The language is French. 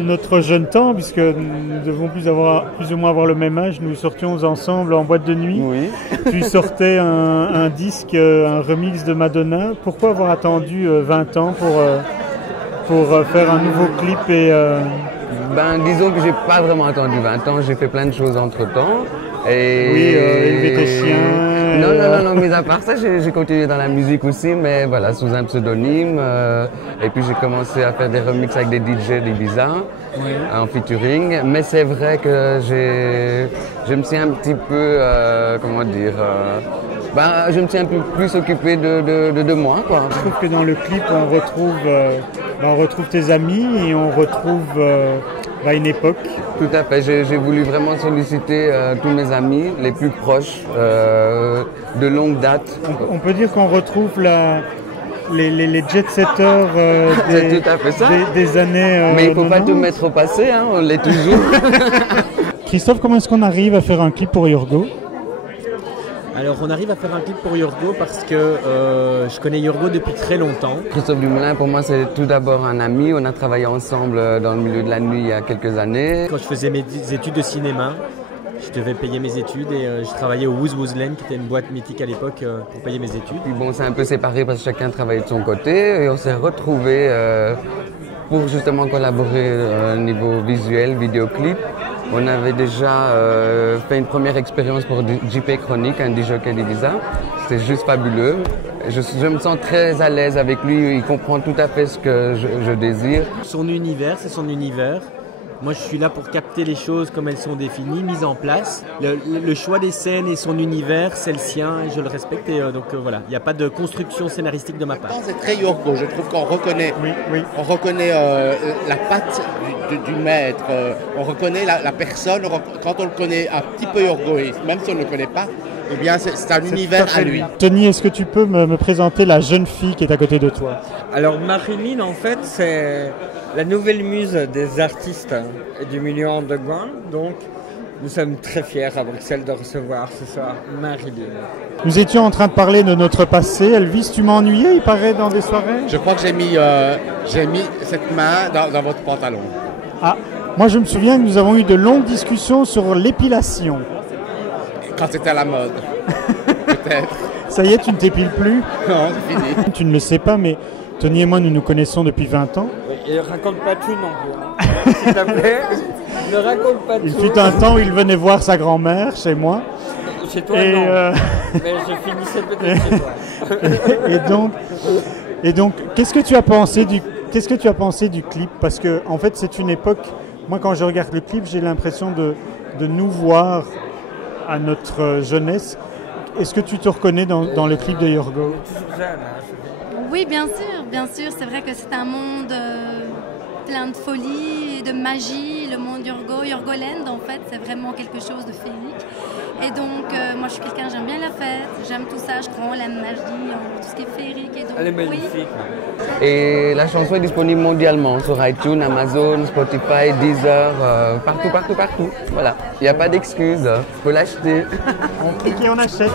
notre jeune temps, puisque nous devons plus ou moins avoir le même âge, nous sortions ensemble en boîte de nuit. Oui. Tu sortais un disque, un remix de Madonna. Pourquoi avoir attendu 20 ans pour faire un nouveau clip Disons que j'ai pas vraiment attendu 20 ans, j'ai fait plein de choses entre-temps. Oui, élever tes chiens. Non, mais à part ça, j'ai continué dans la musique aussi, mais voilà, sous un pseudonyme. Et puis j'ai commencé à faire des remixes avec des DJ d'Ibiza, en featuring. Mais c'est vrai que je me suis un petit peu, je me suis un peu plus occupé de moi, quoi. Je trouve que dans le clip, on retrouve tes amis et on retrouve une époque. Tout à fait, j'ai voulu vraiment solliciter tous mes amis les plus proches, de longue date. On peut dire qu'on retrouve les jet-setters des années Mais il ne faut pas 90. tout mettre au passé, hein, on l'est toujours. Christophe, comment est-ce qu'on arrive à faire un clip pour Yorgo ? Alors on arrive à faire un clip pour Yorgo parce que je connais Yorgo depuis très longtemps. Christophe Dumoulin, pour moi, c'est tout d'abord un ami. On a travaillé ensemble dans le milieu de la nuit il y a quelques années. Quand je faisais mes études de cinéma, je devais payer mes études et je travaillais au Woos Woosland, qui était une boîte mythique à l'époque pour payer mes études. Puis bon, c'est un peu séparé parce que chacun travaillait de son côté et on s'est retrouvés pour justement collaborer au niveau visuel, vidéoclip. On avait déjà fait une première expérience pour JP Chronique, un DJ d'Ibiza. C'était juste fabuleux. Je me sens très à l'aise avec lui, il comprend tout à fait ce que je désire. Son univers, c'est son univers. Moi, je suis là pour capter les choses comme elles sont définies, mises en place. Le choix des scènes et son univers, c'est le sien et je le respecte. Et voilà, il n'y a pas de construction scénaristique de ma part. C'est très Yorgo. Je trouve qu'on reconnaît, on reconnaît la patte du maître. On reconnaît la personne. Quand on le connaît un petit peu Yorgo, et même si on ne le connaît pas, eh bien, c'est un univers à lui. Tony, est-ce que tu peux me présenter la jeune fille qui est à côté de toi ? Alors Marilyn, en fait, c'est la nouvelle muse des artistes et du milieu underground. Donc, nous sommes très fiers à Bruxelles de recevoir ce soir Marilyn. Nous étions en train de parler de notre passé. Elvis, tu m'as ennuyé, il paraît, dans des soirées ? Je crois que j'ai mis cette main dans votre pantalon. Ah, moi je me souviens que nous avons eu de longues discussions sur l'épilation. Quand c'était à la mode, peut-être. Ça y est, tu ne t'épiles plus ? Non, c'est fini. Tu ne le sais pas, mais Tony et moi, nous nous connaissons depuis 20 ans. Et ne raconte pas tout non plus. S'il te plaît, ne raconte pas tout. Il fut un temps où il venait voir sa grand-mère chez moi. Chez toi, non. Mais je finissais peut-être chez toi. et donc, qu'est-ce que tu as pensé du clip ? Parce que, en fait, c'est une époque. Moi, quand je regarde le clip, j'ai l'impression de nous voir à notre jeunesse. Est-ce que tu te reconnais dans le clip de Yorgo ? Oui, bien sûr. C'est vrai que c'est un monde plein de folie et de magie. Le monde Yorgoland, en fait, c'est vraiment quelque chose de féerique. Et donc, moi, je suis quelqu'un, j'aime bien la fête, j'aime tout ça, je crois en la magie, en tout ce qui est féerique. Et donc, elle est magnifique. Oui. Et la chanson est disponible mondialement sur iTunes, Amazon, Spotify, Deezer, partout. Voilà, il n'y a pas d'excuse, il faut l'acheter. On clique et on achète.